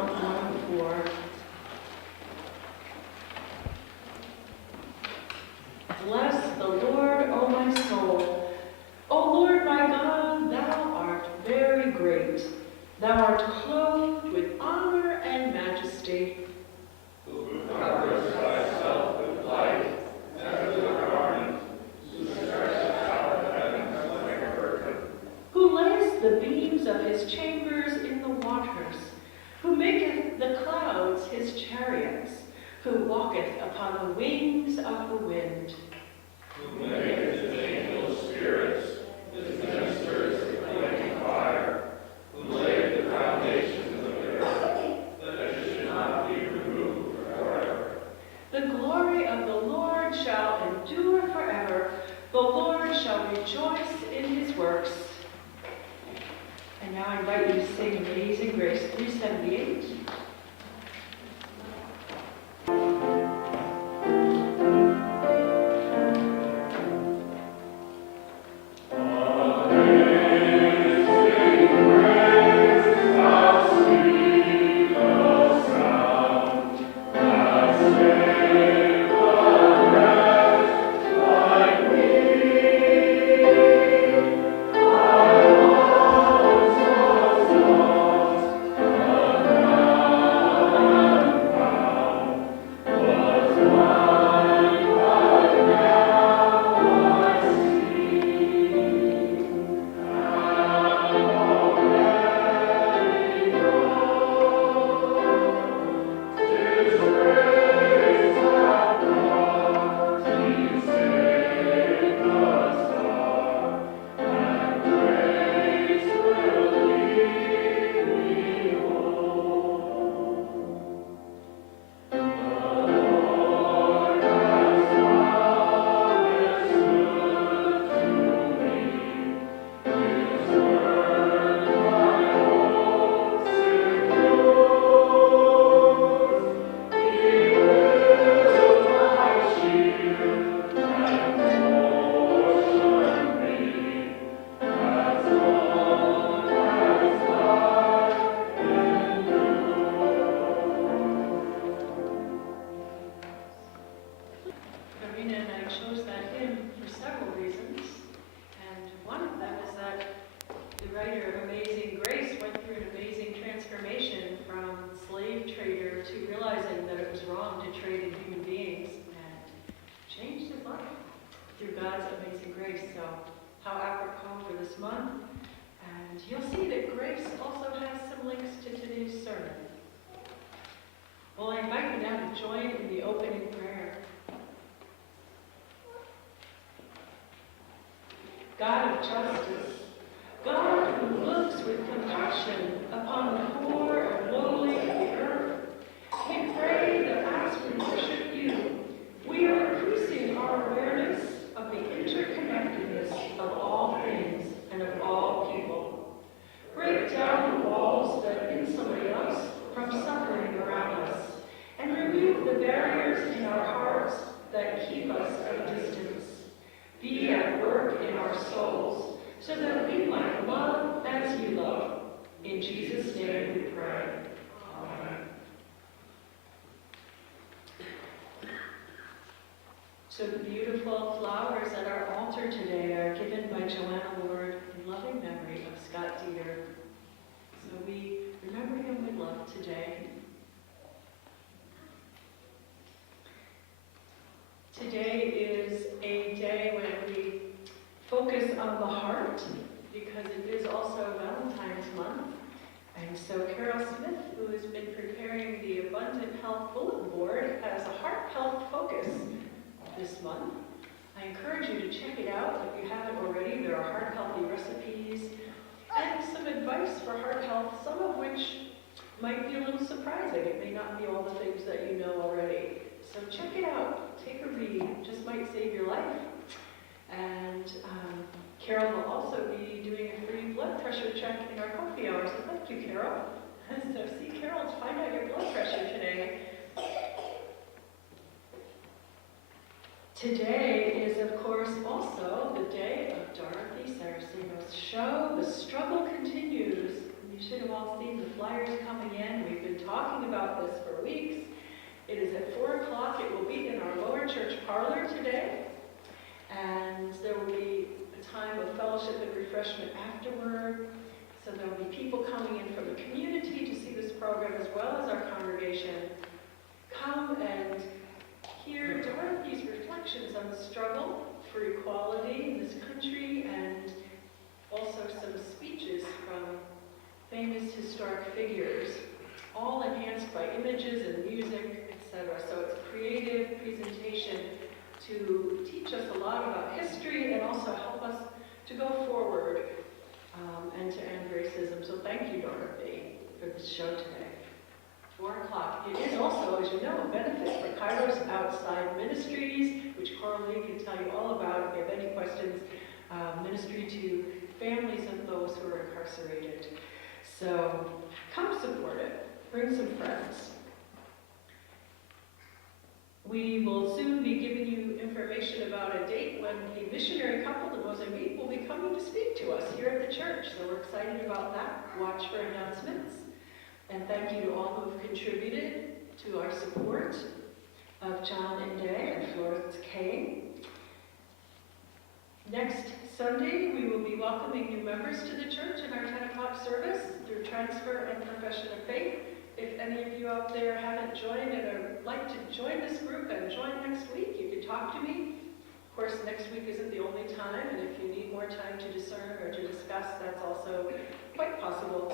Psalm 104. Bless the Lord, O my soul. O Lord my God, thou art very great. Thou art clothed with honor and majesty. Who covers thyself with light as with a garment, who stretches out the heavens like a curtain, Who lays the beams of his chambers in the waters, who maketh the clouds his chariots, who walketh upon the wings of the wind. who maketh his angels spirits, his ministers a flaming fire, who laid the foundations of the earth, that it should not be removed forever. The glory of the Lord shall endure forever. The Lord shall rejoice in his works. And now I invite you to sing Amazing Grace 378. God of justice, God who looks with compassion upon the poor and lowly of the earth, we pray that as we worship you, we are increasing our awareness of the interconnectedness of all things and of all people. Break down the walls that insulate us from suffering around us, and remove the barriers in our hearts that keep us at a distance. Be at work in our souls, so that we might love as you love. In Jesus' name we pray. Amen. So the beautiful flowers at our altar today are given by Joanna Ward in loving memory of Scott Dieter. So we remember him with love today. Today is a day when we focus on the heart, because it is also Valentine's month. And so Carol Smith, who has been preparing the Abundant Health Bulletin Board, has a heart health focus this month. I encourage you to check it out if you haven't already. There are heart healthy recipes and some advice for heart health, some of which might be a little surprising. It may not be all the things that you know already. So check it out. Take a read. It just might save your life. And Carol will also be doing a free blood pressure check in our coffee hours. So thank you, Carol. So see Carol to find out your blood pressure today. Today is, of course, also the day of Dorothy Saraceno's show. The struggle continues. We You should have all seen the flyers coming in. We've been talking about this for weeks. It is at 4 o'clock. It will be in our lower church parlor today. And there will be a time of fellowship and refreshment afterward. So there will be people coming in from the community to see this program as well as our congregation. Come and hear Dorothy's reflections on the struggle for equality in this country, and also some speeches from famous historic figures, all enhanced by images and music, etc. So it's a creative presentation to teach us a lot about history and also help us to go forward and to end racism. So thank you, Dorothy, for this show today. 4 o'clock. It is also, as you know, a benefit for Kairos Outside Ministries, which Coralie can tell you all about if you have any questions, ministry to families of those who are incarcerated. So come support it. Bring some friends. We will soon be giving you information about a date when a missionary couple to Mozambique will be coming to speak to us here at the church. So we're excited about that. Watch for announcements. And thank you to all who have contributed to our support of John Inde and Florence Kay. Next Sunday, we will be welcoming new members to the church in our 10 o'clock service through transfer and profession of faith. If any of you out there haven't joined and would like to join this group and join next week, you can talk to me. Of course, next week isn't the only time, and if you need more time to discern or to discuss, that's also quite possible.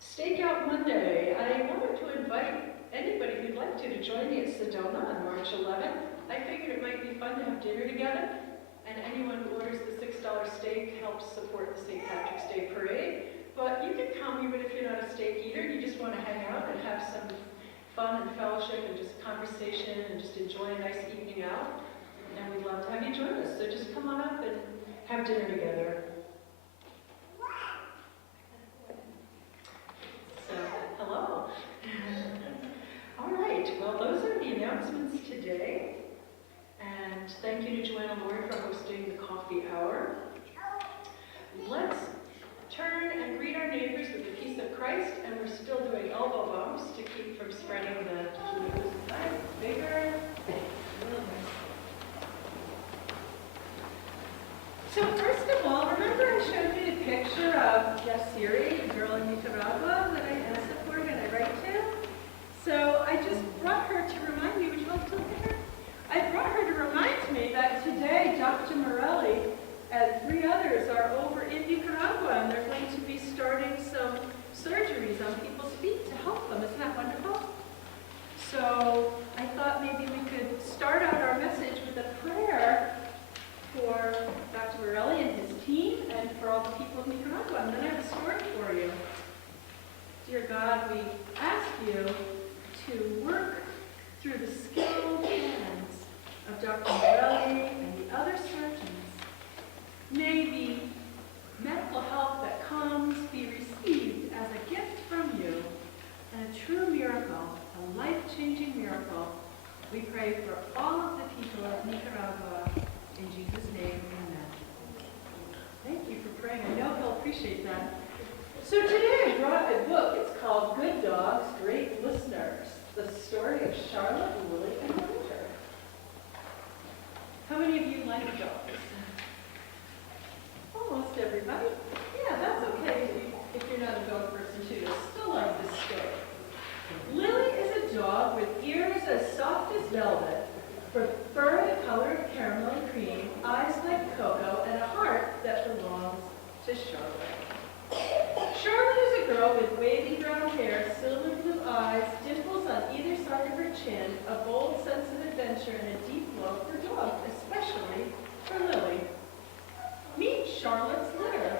Stakeout Monday. I wanted to invite anybody who'd like to join me at Sedona on March 11th. I figured it might be fun to have dinner together, and anyone who orders the $6 steak helps support the St. Patrick's Day Parade. But you can come even if you're not a steak eater, you just want to hang out and have some fun and fellowship and just conversation and just enjoy a nice evening out. And we'd love to have you join us. So just come on up and have dinner together. So, hello. All right, well, those are the announcements today. And thank you to Joanna Lord for hosting the coffee hour. Let's turn and greet our neighbors with the peace of Christ, and we're still doing elbow bumps to keep from spreading the flu. Nice, bigger. So first of all, remember I showed you the picture of Yasiri, the girl in Nicaragua that I supported and I write to? So I just brought her to remind me, would you like to look at her? I brought her to remind me that today Dr. Morelli and 3 others are over in Nicaragua, and they're going to be starting some surgeries on people's feet to help them. Isn't that wonderful? So I thought maybe we could start out our message with a prayer for Dr. Morelli and his team and for all the people of Nicaragua. And then I have a story for you. Dear God, we ask you to work through the skilled hands of Dr. Morelli and the other surgeons. May the medical help that comes be received as a gift from you and a true miracle, a life-changing miracle. We pray for all of the people of Nicaragua. In Jesus' name, amen. Thank you for praying. I know he'll appreciate that. So today I brought a book. It's called Good Dogs, Great Listeners, the story of Charlotte, Lily, and Winter. How many of you like dogs? Almost everybody. Yeah, that's okay if you're not a dog person too. I still like this story. Lily is a dog with ears as soft as velvet, fur the color of caramel and cream, eyes like cocoa, and a heart that belongs to Charlotte. Charlotte is a girl with wavy brown hair, silver blue eyes, dimples on either side of her chin, a bold sense of adventure, and a deep love for dogs, especially for Lily. Meet Charlotte's litter,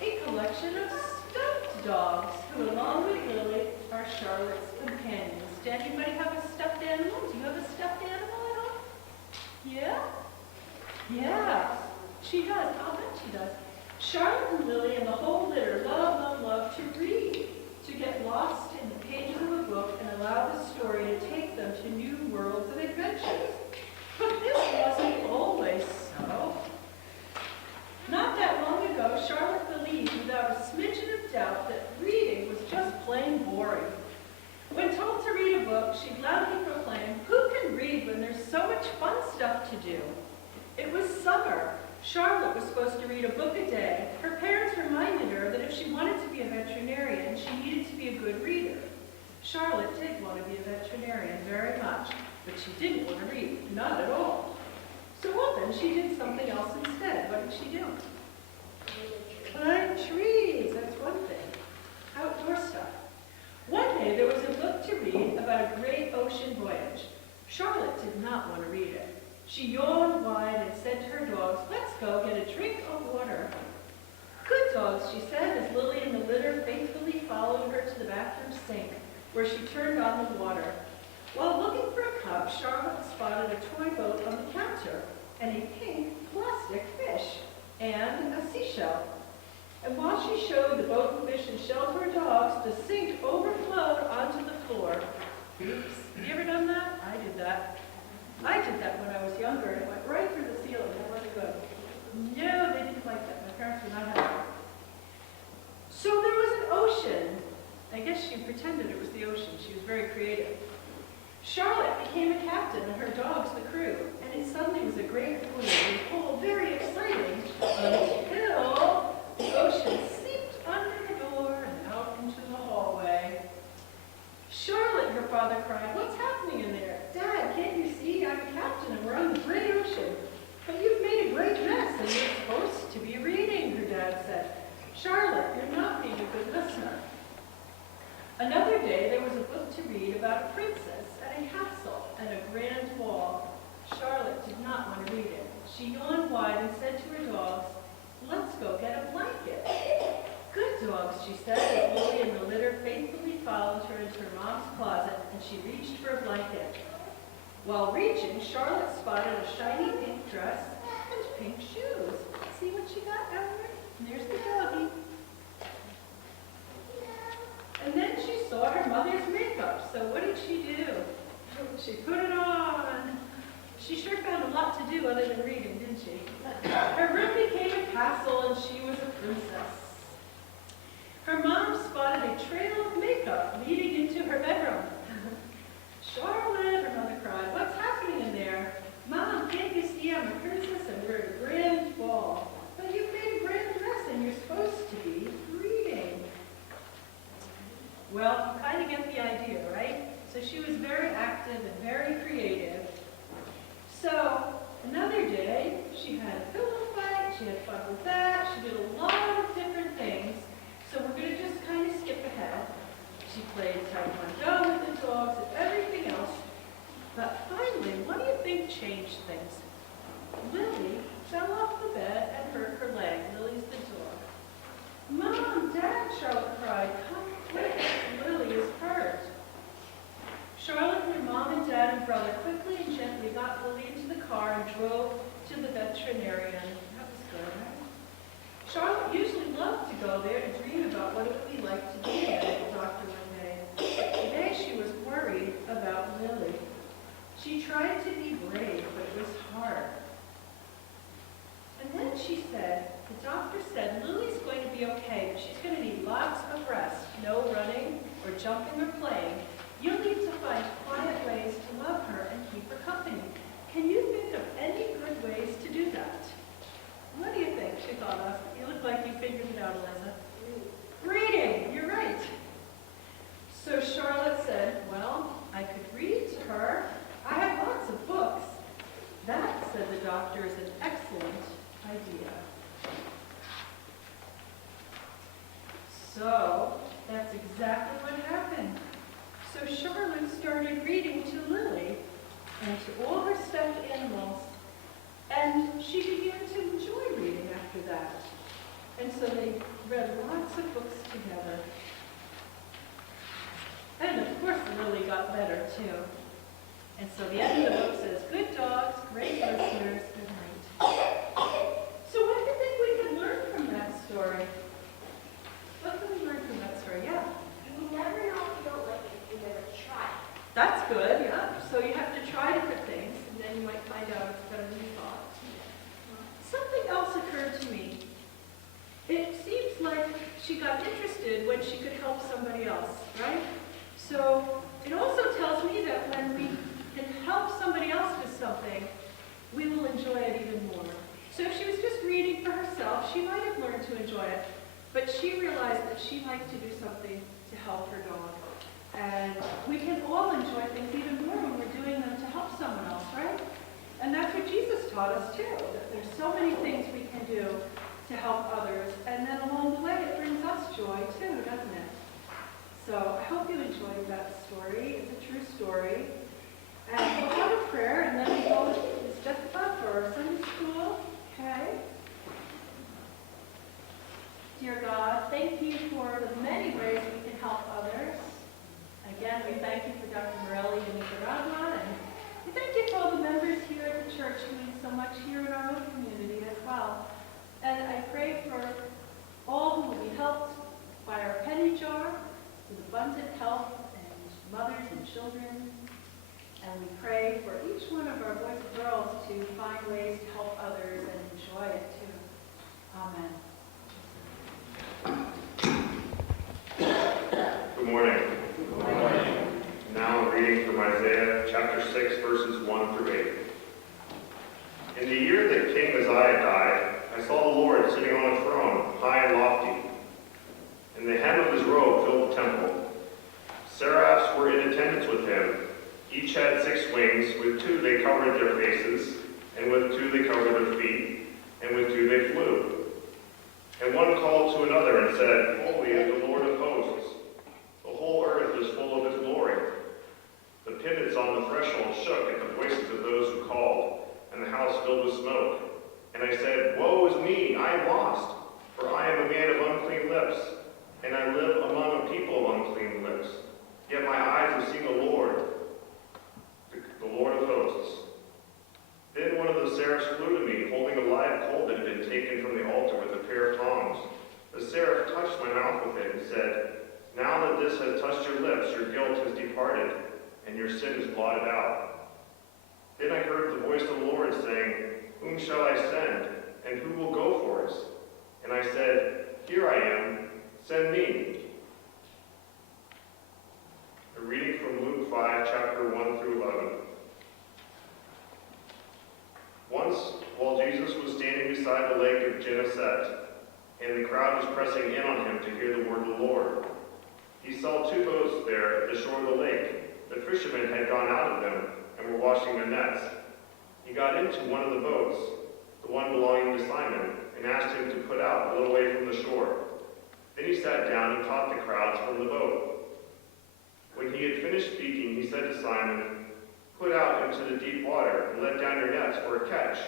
a collection of stuffed dogs who, along with Lily, are Charlotte's companions. Does anybody have a stuffed animal? Do you have a stuffed animal at home? Yeah? Yeah, she does. I'll bet she does. Charlotte and Lily and the whole litter love to read, to get lost in the pages of a book and allow the story to take them to new worlds of adventures. But this wasn't always so. Not that long ago, Charlotte, the story book, she'd loudly proclaim, "Who can read when there's so much fun stuff to do?" It was summer. Charlotte was supposed to read a book a day. Her parents reminded her that if she wanted to be a veterinarian, she needed to be a good reader. Charlotte did want to be a veterinarian very much, but she didn't want to read, not at all. So often she did something else instead. What did she do? Climb trees, that's one thing. Outdoor stuff. One day there was a book to read about a great ocean voyage. Charlotte did not want to read it. She yawned wide and said to her dogs, "Let's go get a drink of water." "Good dogs," she said, as Lily and the litter faithfully followed her to the bathroom sink, where she turned on the water. While looking for a cup, Charlotte spotted a toy boat on the counter, and a pink plastic fish, and a seashell. And while she showed the boat and fish and shell to her dogs, the sink overflowed onto the floor. Oops. Have you ever done that? I did that. I did that when I was younger, and it went right through the ceiling. That wasn't good. No, they didn't like that. My parents were not happy. So there was an ocean. I guess she pretended it was the ocean. She was very creative. Charlotte became a captain and her dogs the crew, and it suddenly was a great voyage and full, very exciting, until the ocean seeped under the door and out into the hallway. "Charlotte," her father cried, "what's happening in there?" "Dad, can't you see? I'm a captain and we're on the great ocean." "But you've made a great mess and you're supposed to be reading," her dad said. "Charlotte, you're not being a good listener." Another day there was a book to read about a princess and a castle and a grand ball. Charlotte did not want to read it. She yawned wide and said to her dogs, "Let's go get a blanket." "Good dogs," she said, as Lily and the litter faithfully followed her into her mom's closet, and she reached for a blanket. While reaching, Charlotte spotted a shiny pink dress and pink shoes. See what she got down there? And there's the doggy. And then she saw her mother's makeup. So what did she do? She put it on. She sure found a lot to do other than reading, didn't she? Her room became a castle and she was a princess. Her mom spotted a trail of makeup leading into her bedroom. "Charlotte," her mother cried, "what's happening in there?" "Mom, can't you see I'm a princess and we're at a grand ball?" "But you've made a grand dress and you're supposed to be reading." Well, you kind of get the idea, right? So she was very active and very creative. So another day, she had a pillow fight, she had fun with that, she did a lot of different things. So we're going to just kind of skip ahead. She played taekwondo with the dogs and everything else. But finally, what do you think changed things? Lily fell off the bed and hurt her leg. Lily's the dog. "Mom, Dad," Charlotte cried, "come quick, Lily is hurt." Charlotte and her mom and dad and brother quickly and gently got Lily into the car and drove to the veterinarian. That was good, right? Charlotte usually loved to go there to dream about what it would be like to be a medical doctor one day. Today she was worried about Lily. She tried to be brave, but it was hard. And then she said, the doctor said, "Lily's going to be okay, but she's going to need lots of rest. No running or jumping or playing. You'll need to find quiet ways to love her and keep her company. Can you think of any good ways to do that?" What do you think? She thought of. You look like you figured it out, Eliza. Reading, you're right. So Charlotte said, "Well, I could read to her. I have lots of books." "That," said the doctor, "is an excellent idea." So that's exactly what happened. So Charlotte started reading to Lily and to all her stuffed animals, and she began to enjoy reading after that. And so they read lots of books together. And of course Lily got better too. And so the end of the book says, "Good dogs, great listeners, good night." So what do you think we could learn from that story? What can we learn from that story? Yeah. You never know if you don't like it if you never try. That's good, yeah. So you have to try different things, and then you might find out it's better than you thought. Something else occurred to me. It seems like she got interested when she could help somebody else, right? So it also tells like to do something to help her dog. And we can all enjoy things even more when we're doing them to help someone else, right? And that's what Jesus taught us too, that there's so many things we can do to help others, and then along the way it brings us joy too, doesn't it? So I hope you enjoyed that story. It's a true story. And we'll have a prayer, and then we go to Jessica for Sunday school. Okay? Dear God, thank you for the many ways we can help others. Again, we thank you for Dr. Morelli in Nicaragua, and we thank you for all the members here at the church doing so much here in our own community as well. And I pray for all who will be helped by our penny jar, with abundant health and mothers and children. And we pray for each one of our boys and girls to find ways to help others and enjoy it too. Amen. Good morning. Good morning. Now I'm reading from Isaiah chapter 6, verses 1 through 8. In the year that King Uzziah died, I saw the Lord sitting on a throne, high and lofty, and the hem of his robe filled the temple. Seraphs were in attendance with him. Each had 6 wings. With 2 they covered their faces, and with 2 they covered their feet, and with 2 they flew. And one called to another and said, Holy is the Lord of hosts. The whole earth is full of his glory. The pivots on the threshold shook at the voices of those who called, and the house filled with smoke. And I said, Woe is me, I am lost, for I am a man of unclean lips, and I live among a people of unclean lips. Yet my eyes have seen the Lord, the Lord of hosts. Then one of the seraphs flew to me, holding a live coal that had been taken from the altar with a pair of tongs. The seraph touched my mouth with it and said, Now that this has touched your lips, your guilt has departed, and your sin is blotted out. Then I heard the voice of the Lord saying, Whom shall I send, and who will go for us? And I said, Here I am, send me. A reading from Luke 5, chapter 1 through 11. Once, while Jesus was standing beside the lake of Gennesaret, and the crowd was pressing in on him to hear the word of the Lord, he saw 2 boats there at the shore of the lake. The fishermen had gone out of them and were washing their nets. He got into one of the boats, the one belonging to Simon, and asked him to put out a little way from the shore. Then he sat down and taught the crowds from the boat. When he had finished speaking, he said to Simon, Put out into the deep water and let down your nets for a catch.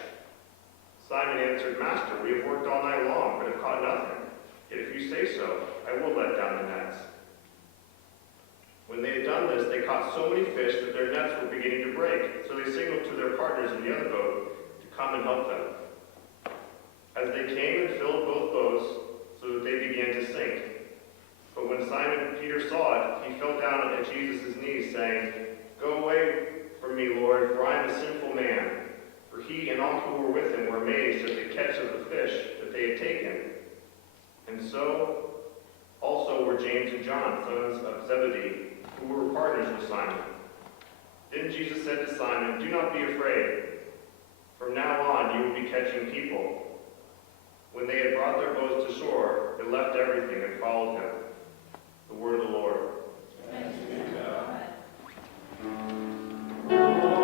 Simon answered, Master, we have worked all night long, but have caught nothing. Yet if you say so, I will let down the nets. When they had done this, they caught so many fish that their nets were beginning to break. So they signaled to their partners in the other boat to come and help them. As they came and filled both boats, so that they began to sink. But when Simon Peter saw it, he fell down at Jesus' knees, saying, Go away from me, Lord, for I am a sinful man. For he and all who were with him were amazed at the catch of the fish that they had taken. And so also were James and John, sons of Zebedee, who were partners with Simon. Then Jesus said to Simon, Do not be afraid. From now on you will be catching people. When they had brought their boats to shore, they left everything and followed him. The word of the Lord. Thanks be to God. Thank you.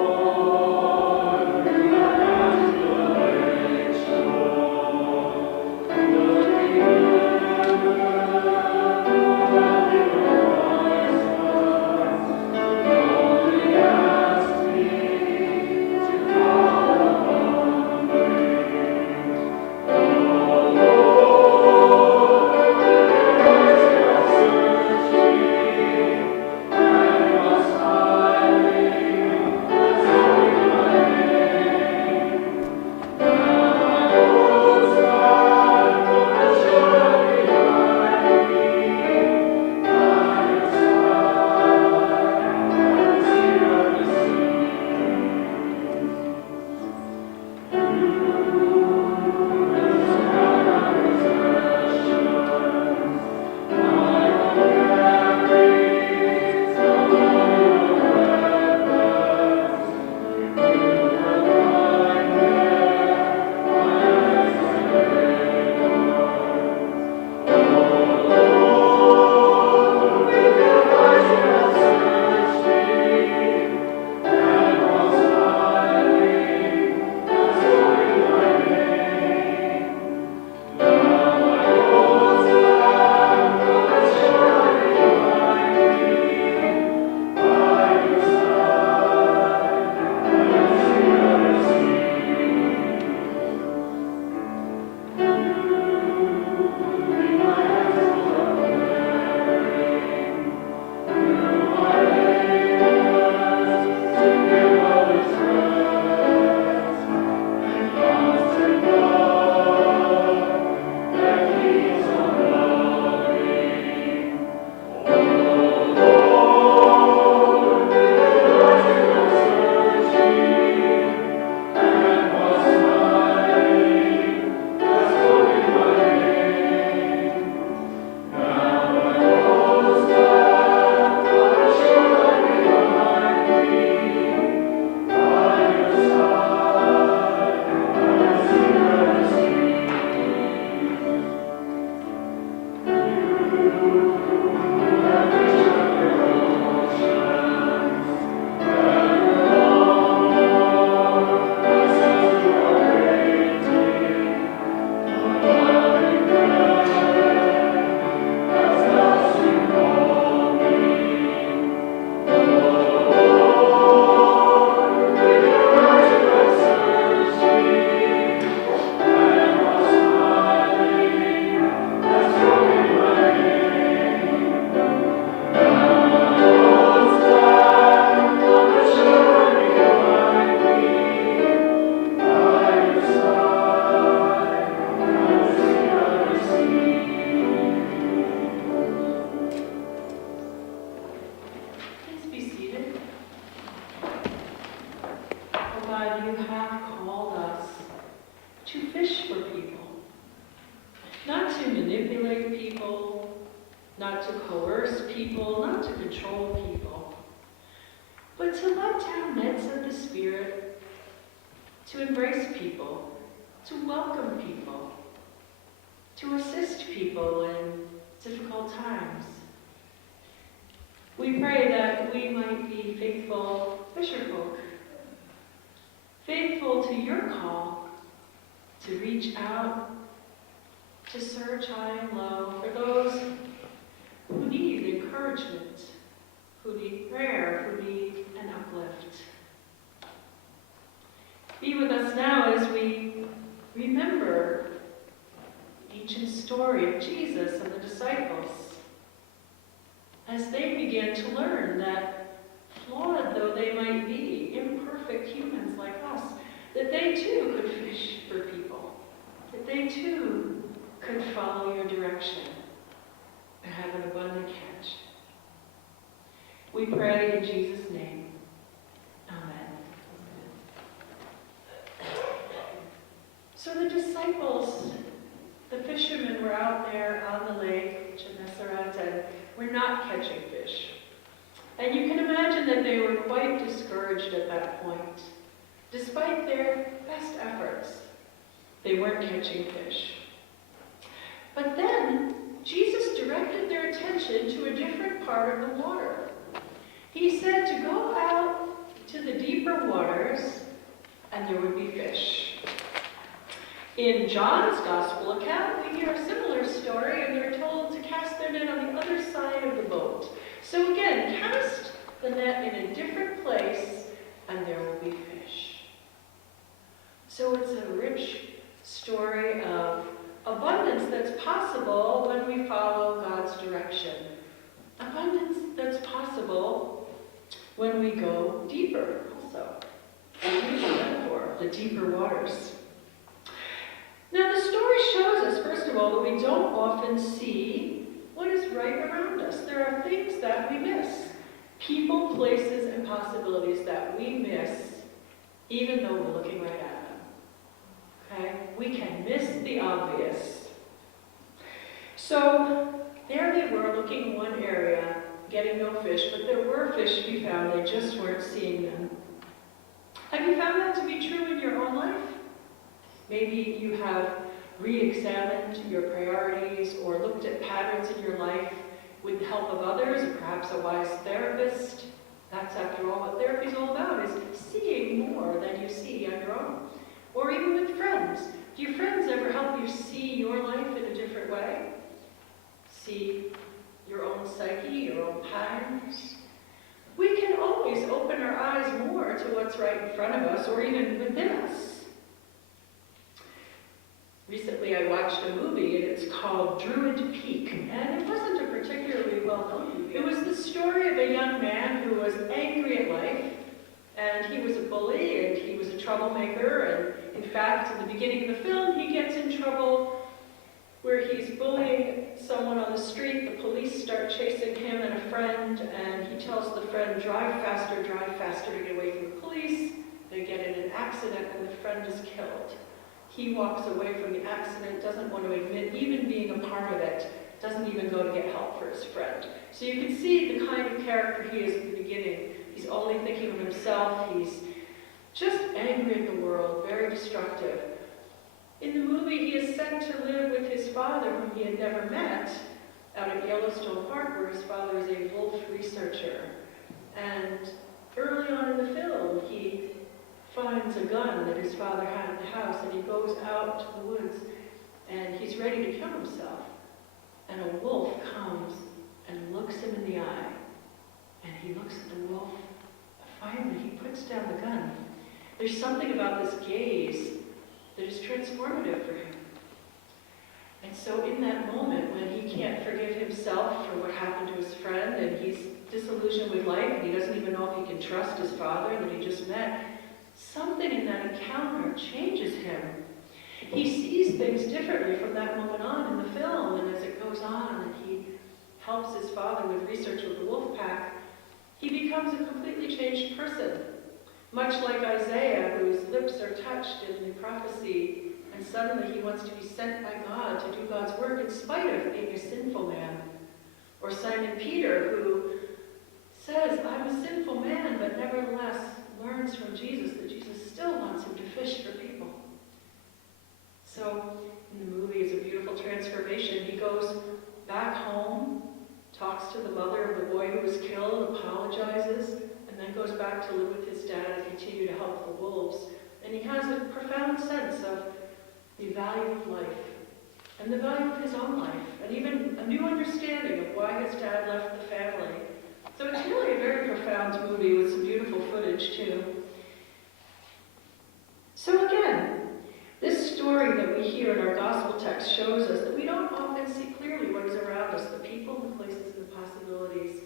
people, not to control people, but to let down nets of the Spirit, to embrace people, to welcome people, to assist people in difficult times. We pray that we might be faithful fisherfolk, faithful to your call to reach out, to search high and low for those who need encouragement, who need prayer, who need an uplift. Be with us now as we remember the ancient story of Jesus and the disciples, as they began to learn that, flawed though they might be, imperfect humans like us, that they too could fish for people, that they too could follow your direction and have an abundant catch. We pray in Jesus' name. Amen. So the disciples, the fishermen, were out there on the lake, Gennesaret, and were not catching fish. And you can imagine that they were quite discouraged at that point. Despite their best efforts, they weren't catching fish. But then, Jesus directed their attention to a different part of the water. He said to go out to the deeper waters, and there would be fish. In John's Gospel account, we hear a similar story, and they're told to cast their net on the other side of the boat. So again, cast the net in a different place, and there will be fish. So it's a rich story of abundance that's possible when we follow God's direction. Abundance that's possible when we go deeper also. And use the metaphor, the deeper waters. Now the story shows us, first of all, that we don't often see what is right around us. There are things that we miss. People, places, and possibilities that we miss even though we're looking right at them. Okay? We can miss the obvious. So there they were looking in one area, getting no fish, but there were fish to be found. They just weren't seeing them. Have you found that to be true in your own life? Maybe you have re-examined your priorities or looked at patterns in your life with the help of others, or perhaps a wise therapist. That's, after all, what therapy is all about, is seeing more than you see on your own. Or even with friends. Do your friends ever help you see your life in a different way? See your own psyche, your own patterns? We can always open our eyes more to what's right in front of us, or even within us. Recently I watched a movie, and it's called Druid Peak, and it wasn't a particularly well-known movie. It was the story of a young man who was angry at life, and he was a bully, and he was a troublemaker, and in fact, in the beginning of the film, he gets in trouble where he's bullying someone on the street. The police start chasing him and a friend, and he tells the friend, drive faster to get away from the police. They get in an accident, and the friend is killed. He walks away from the accident, doesn't want to admit even being a part of it, doesn't even go to get help for his friend. So you can see the kind of character he is at the beginning. He's only thinking of himself. He's just angry at the world, very destructive. In the movie, he is sent to live with his father, whom he had never met, out at Yellowstone Park, where his father is a wolf researcher. And early on in the film, he finds a gun that his father had in the house, and he goes out to the woods, and he's ready to kill himself. And a wolf comes and looks him in the eye, and he looks at the wolf. Finally, he puts down the gun. There's something about this gaze that is transformative for him. And so in that moment, when he can't forgive himself for what happened to his friend, and he's disillusioned with life, and he doesn't even know if he can trust his father that he just met, something in that encounter changes him. He sees things differently from that moment on in the film, and as it goes on, and he helps his father with research with the wolf pack, he becomes a completely changed person. Much like Isaiah, whose lips are touched in the prophecy, and suddenly he wants to be sent by God to do God's work in spite of being a sinful man. Or Simon Peter, who says, I'm a sinful man, but nevertheless learns from Jesus that Jesus still wants him to fish for people. So in the movie, it's a beautiful transformation. He goes back home, talks to the mother of the boy who was killed, apologizes, and then goes back to live with his dad and continue to help the wolves. And he has a profound sense of the value of life and the value of his own life, and even a new understanding of why his dad left the family. So it's really a very profound movie with some beautiful footage too. So again, this story that we hear in our gospel text shows us that we don't often see clearly what is around us, the people, the places, and the possibilities.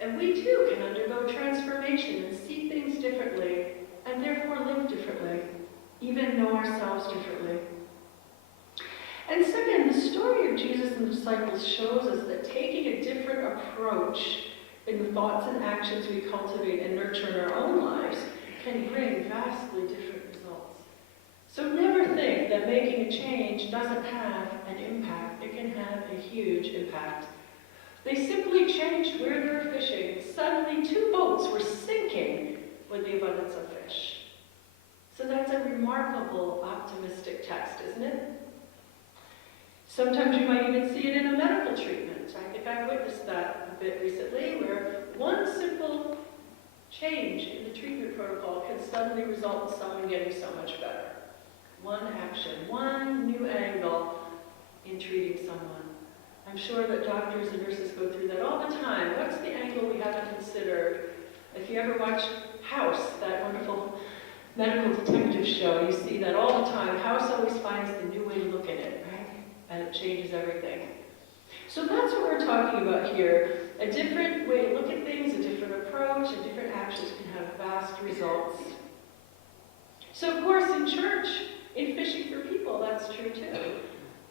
And we too can undergo transformation and see things differently, and therefore live differently, even know ourselves differently. And second, the story of Jesus and the disciples shows us that taking a different approach in the thoughts and actions we cultivate and nurture in our own lives can bring vastly different results. So never think that making a change doesn't have an impact. It can have a huge impact. They simply changed where they were fishing. Suddenly 2 boats were sinking with the abundance of fish. So that's a remarkable, optimistic text, isn't it? Sometimes you might even see it in a medical treatment. I think I've witnessed that a bit recently, where one simple change in the treatment protocol can suddenly result in someone getting so much better. One action, one new angle in treating someone. I'm sure that doctors and nurses go through that all the time. What's the angle we haven't considered? If you ever watch House, that wonderful medical detective show, you see that all the time. House always finds the new way to look at it, right? And it changes everything. So that's what we're talking about here. A different way to look at things, a different approach, and different actions can have vast results. So of course in church, in fishing for people, that's true too.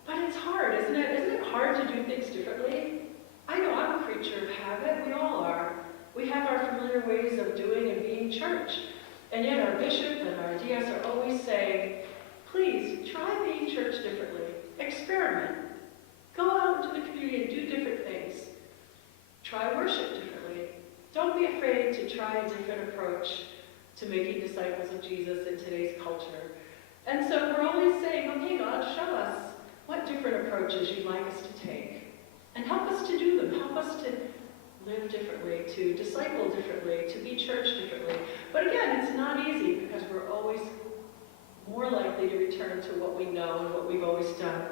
But it's hard, isn't it? Isn't it hard to do things differently? I know I'm a creature of habit. We all are. We have our familiar ways of doing and being church. And yet our bishop and our DS are always saying, please try being church differently. Experiment. Go out into the community and do different things. Try worship differently. Don't be afraid to try a different approach to making disciples of Jesus in today's culture. And so we're always saying, okay, God, show us what different approaches you'd like us to take. And help us to do them. Help us to live differently, to disciple differently, to be church differently. But again, it's not easy because we're always more likely to return to what we know and what we've always done.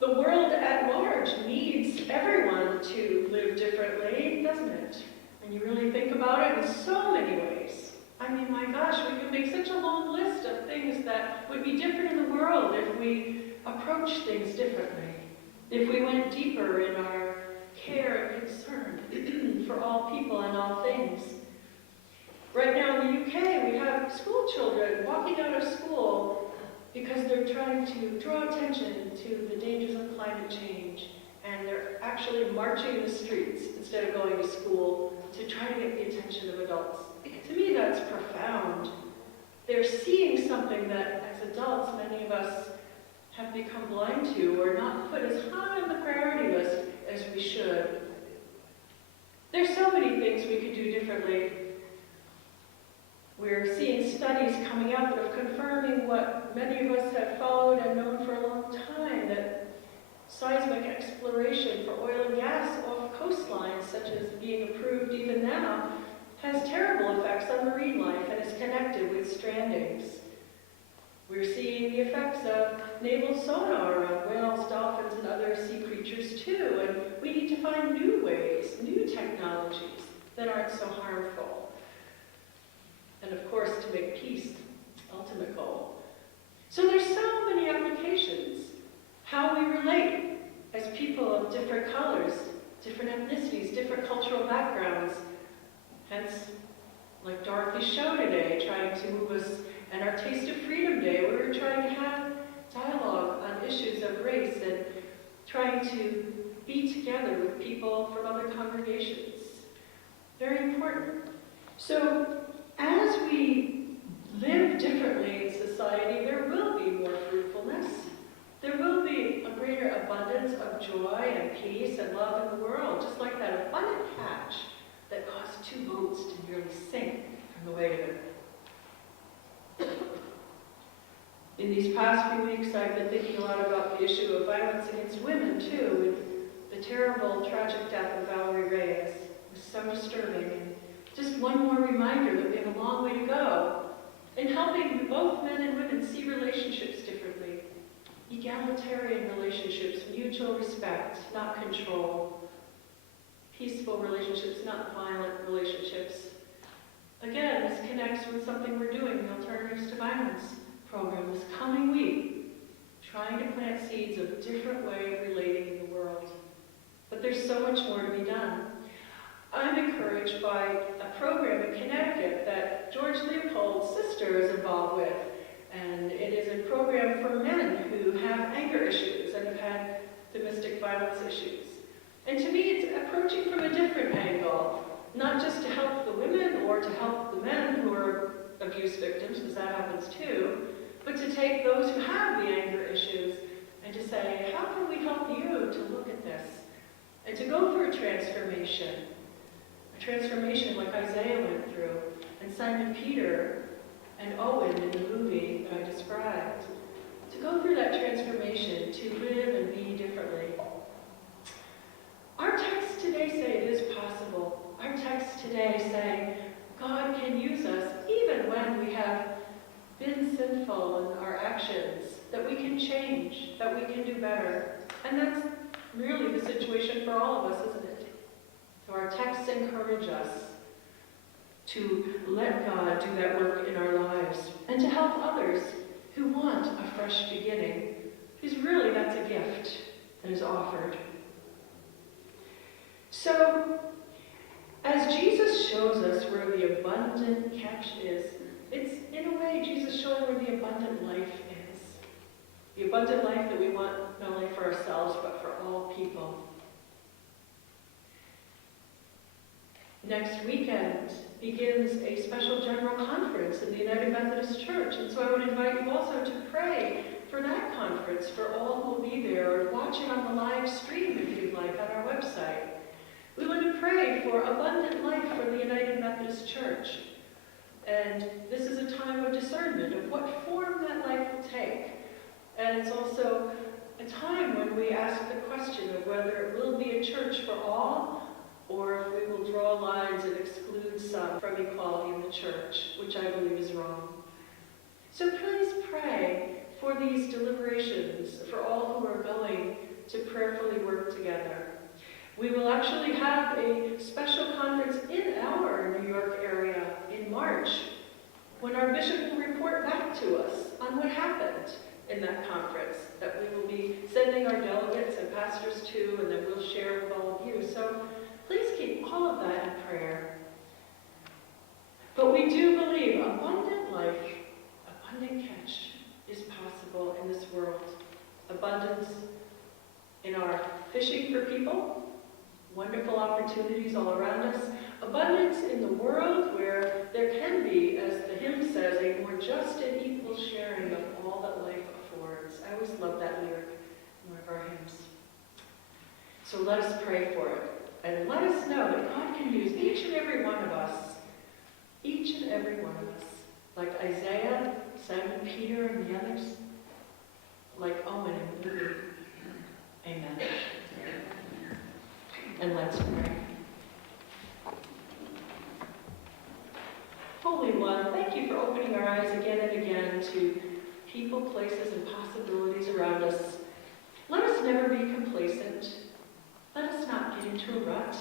The world at large needs everyone to live differently, doesn't it? And you really think about it in so many ways. I mean, my gosh, we could make such a long list of things that would be different in the world if we approached things differently, if we went deeper in our care and concern for all people and all things. Right now in the UK, we have school children walking out of school because they're trying to draw attention to the dangers of climate change, and they're actually marching the streets instead of going to school to try to get the attention of adults. To me, that's profound. They're seeing something that, as adults, many of us have become blind to or not put as high on the priority list as we should. There's so many things we could do differently. We're seeing studies coming out that are confirming what many of us have followed and known for a long time, that seismic exploration for oil and gas off coastlines, such as being approved even now, has terrible effects on marine life and is connected with strandings. We're seeing the effects of naval sonar on whales, dolphins, and other sea creatures too, and we need to find new ways, new technologies that aren't so harmful. And of course, to make peace, ultimate goal. So there's so many applications. How we relate as people of different colors, different ethnicities, different cultural backgrounds. Hence, like Dorothy's show today, trying to move us, and our Taste of Freedom Day, where we're trying to have dialogue on issues of race and trying to be together with people from other congregations. Very important. So, as we live differently in society, there will be more fruitfulness. There will be a greater abundance of joy and peace and love in the world, just like that abundant catch that caused 2 boats to nearly sink from the weight of it. In these past few weeks, I've been thinking a lot about the issue of violence against women, too, with the terrible, tragic death of Valerie Reyes. It was so disturbing, and just one more reminder that we have a long way to go in helping both men and women see relationships differently. Egalitarian relationships, mutual respect, not control. Peaceful relationships, not violent relationships. Again, this connects with something we're doing, the Alternatives to Violence program this coming week, trying to plant seeds of a different way of relating in the world. But there's so much more to be done. I'm encouraged by a program in Connecticut that George Leopold's sister is involved with. And it is a program for men who have anger issues and have had domestic violence issues. And to me, it's approaching from a different angle, not just to help the women or to help the men who are abuse victims, because that happens too, but to take those who have the anger issues and to say, how can we help you to look at this? And to go through a transformation like Isaiah went through, and Simon Peter and Owen in the movie that I described. To go through that transformation, to live and be differently. Our texts today say it is possible. Our texts today say God can use us even when we have been sinful in our actions, that we can change, that we can do better. And that's really the situation for all of us, isn't it? So our texts encourage us to let God do that work in our lives and to help others who want a fresh beginning, because really that's a gift that is offered. So, as Jesus shows us where the abundant catch is, it's in a way Jesus showing where the abundant life is. The abundant life that we want not only for ourselves, but for all people. Next weekend begins a special general conference in the United Methodist Church, and so I would invite you also to pray for that conference, for all who will be there, or watch it on the live stream if you'd like on our website. We want to pray for abundant life for the United Methodist Church. And this is a time of discernment of what form that life will take. And it's also a time when we ask the question of whether it will be a church for all, or if we will draw lines and exclude some from equality in the church, which I believe is wrong. So please pray for these deliberations, for all who are going to prayerfully work together. We will actually have a special conference in our New York area in March, when our bishop will report back to us on what happened in that conference, that we will be sending our delegates and pastors to, and then we'll share with all of you. So please keep all of that in prayer. But we do believe abundant life, abundant catch is possible in this world. Abundance in our fishing for people, wonderful opportunities all around us. Abundance in the world where there can be, as the hymn says, a more just and equal sharing of all that life affords. I always love that lyric in one of our hymns. So let us pray for it. And let us know that God can use each and every one of us, each and every one of us, like Isaiah, Simon Peter, and the others, like Owen and Louis. Amen. And let's pray. Holy One, thank you for opening our eyes again and again to people, places, and possibilities around us. Let us never be complacent. Let us not get into a rut.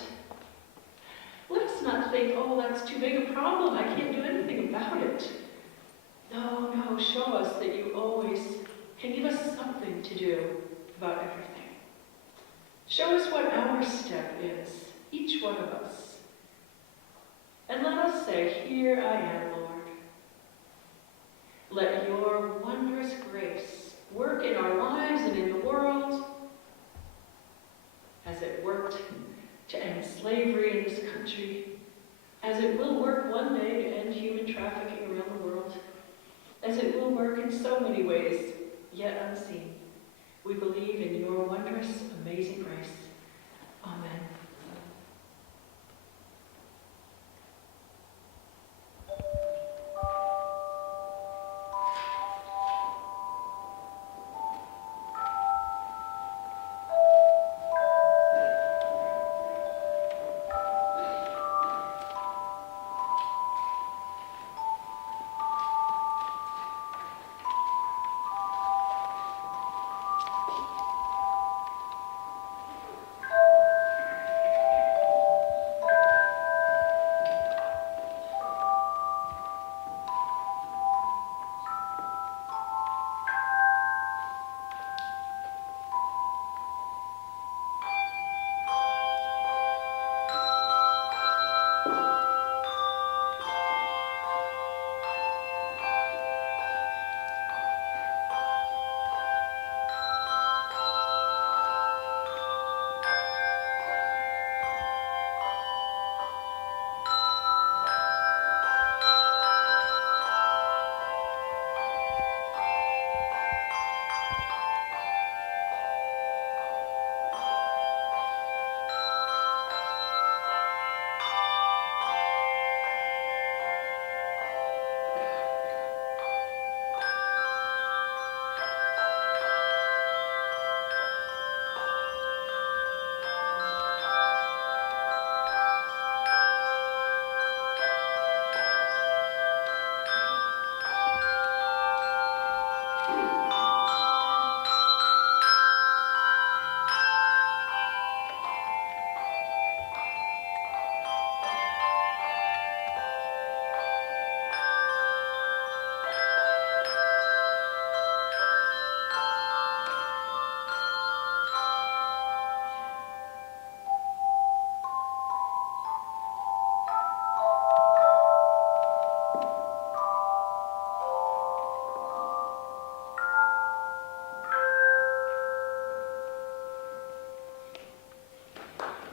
Let us not think, oh, that's too big a problem. I can't do anything about it. No, show us that you always can give us something to do about everything. Show us what our step is, each one of us. And let us say, here I am, Lord. Let your wondrous grace work in our lives and in the world as it worked to end slavery in this country, as it will work one day to end human trafficking around the world, as it will work in so many ways, yet unseen. We believe in your wondrous, amazing grace. Amen.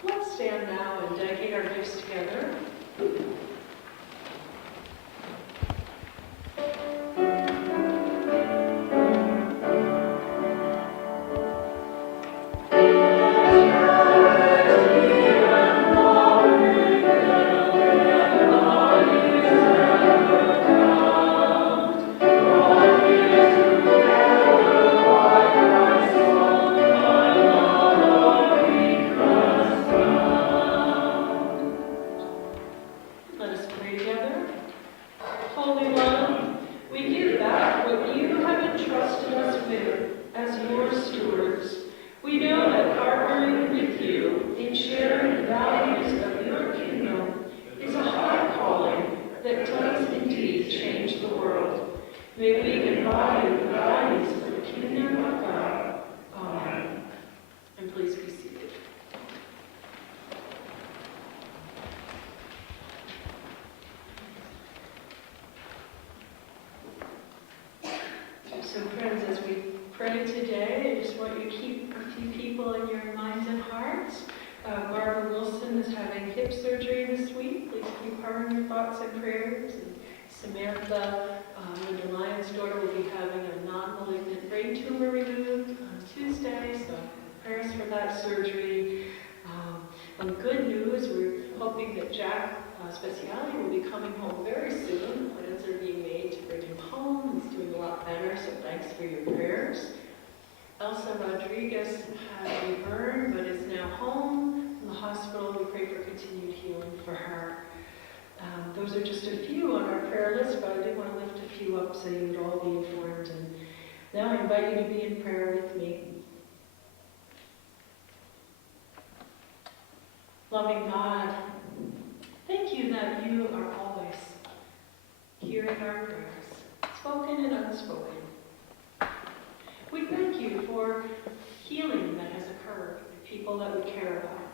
Let's stand now and dedicate our gifts together. Let us pray together. Holy One, we give back what you have entrusted us with as your stewards. We know that partnering with you in sharing the values of your kingdom is a high calling that does indeed change the world. May we embody the values of the kingdom of God. Amen. And please be seated. So friends, as we pray today, I just want you to keep a few people in your minds and hearts. Barbara Wilson is having hip surgery this week. Please keep her in your thoughts and prayers. And Samantha, Linda Lyon's daughter, will be having a non-malignant brain tumor removed on Tuesday, so prayers for that surgery. On good news, we're hoping that Jack Speciale will be coming home very soon. Plans are being made to bring him home. He's doing a lot better, so thanks for your prayers. Elsa Rodriguez had a burn, but is now home in the hospital. We pray for continued healing for her. Those are just a few on our prayer list, but I did want to lift a few up so you would all be informed. And now I invite you to be in prayer with me. Loving God, thank you that you are always hearing our prayers, spoken and unspoken. We thank you for healing that has occurred in people that we care about,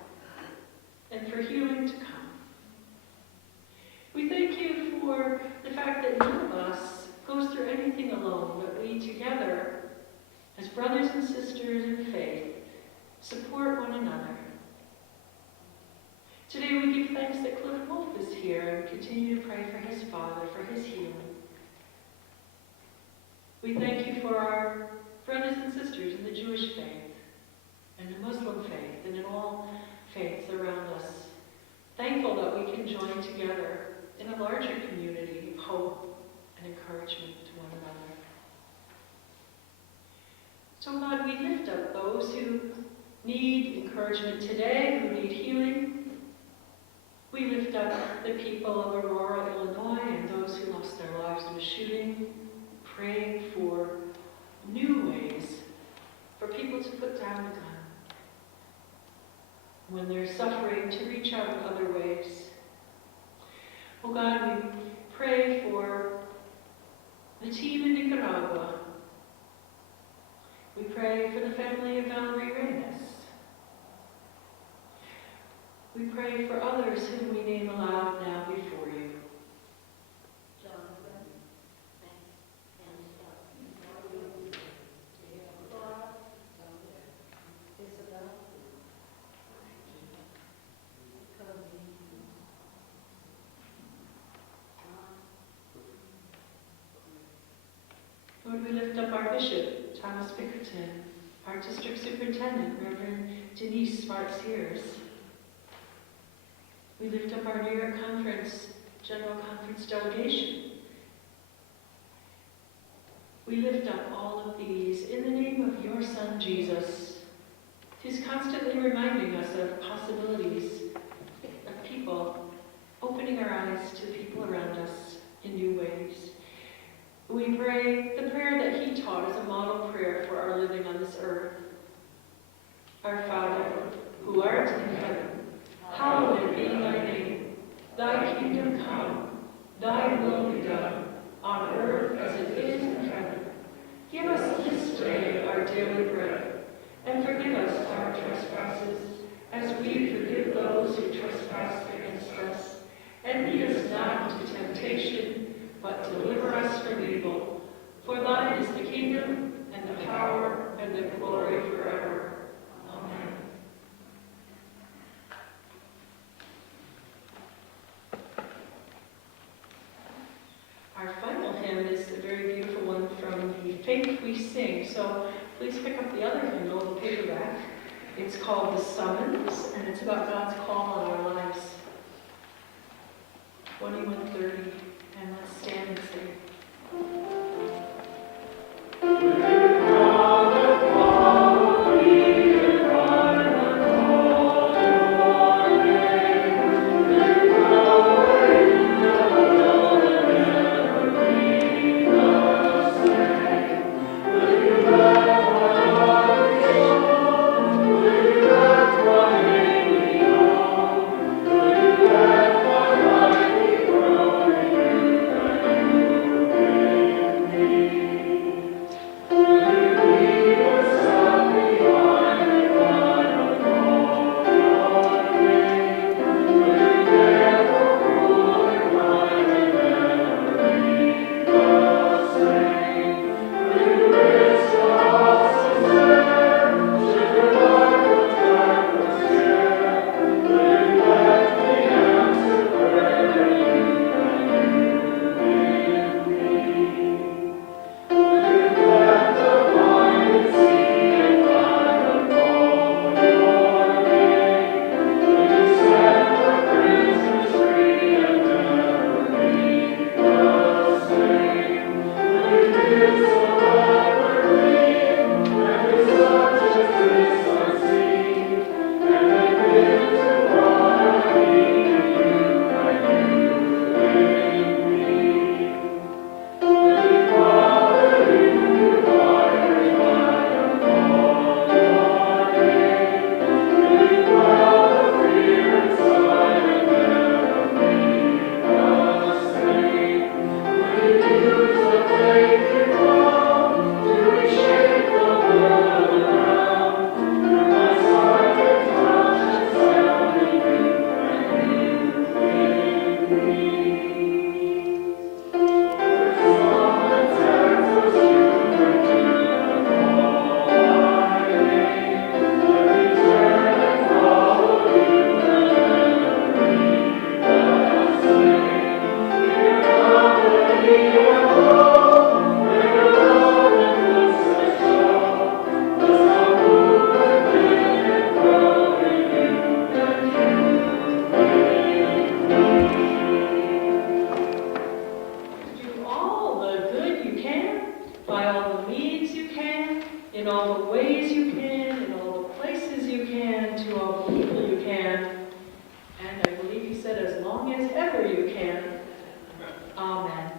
and for healing to come. We thank you for the fact that none of us goes through anything alone, but we together, as brothers and sisters in faith, support one another. Today we give thanks that Cliff Wolf is here and continue to pray for his father, for his healing. We thank you for our brothers and sisters in the Jewish faith, and the Muslim faith, and in all faiths around us. Thankful that we can join together in a larger community of hope and encouragement to one another. So God, we lift up those who need encouragement today, who need healing. We lift up the people of Aurora, Illinois, and those who lost their lives in a shooting, praying for new ways for people to put down the gun. When they're suffering, to reach out in other ways. Oh God, we pray for the team in Nicaragua. We pray for the family of Valerie Reyes. We pray for others whom we name aloud now before you. Lord, we lift up our Bishop, Thomas Bickerton, our District Superintendent, Reverend Denise Smart-Sears. We lift up our New York General Conference delegation. We lift up all of these in the name of your Son, Jesus, who's constantly reminding us of possibilities of people, opening our eyes to the people around us in new ways. We pray the prayer that he taught as a model prayer for our living on this earth. Our Father, who art in heaven, hallowed be thy name. Thy kingdom come, thy will be done, on earth as it is in heaven. Give us this day our daily bread, and forgive us our trespasses, as we forgive those who trespass against us. And lead us not into temptation, but deliver us from evil. For thine is the kingdom, and the power, and the glory forever. Amen. Our final hymn is a very beautiful one from the Faith We Sing. So please pick up the other hymnal, the paperback. It's called The Summons, and it's about God's call on our lives. 2130, and let's stand and sing. Thank you. long as ever you can. Amen.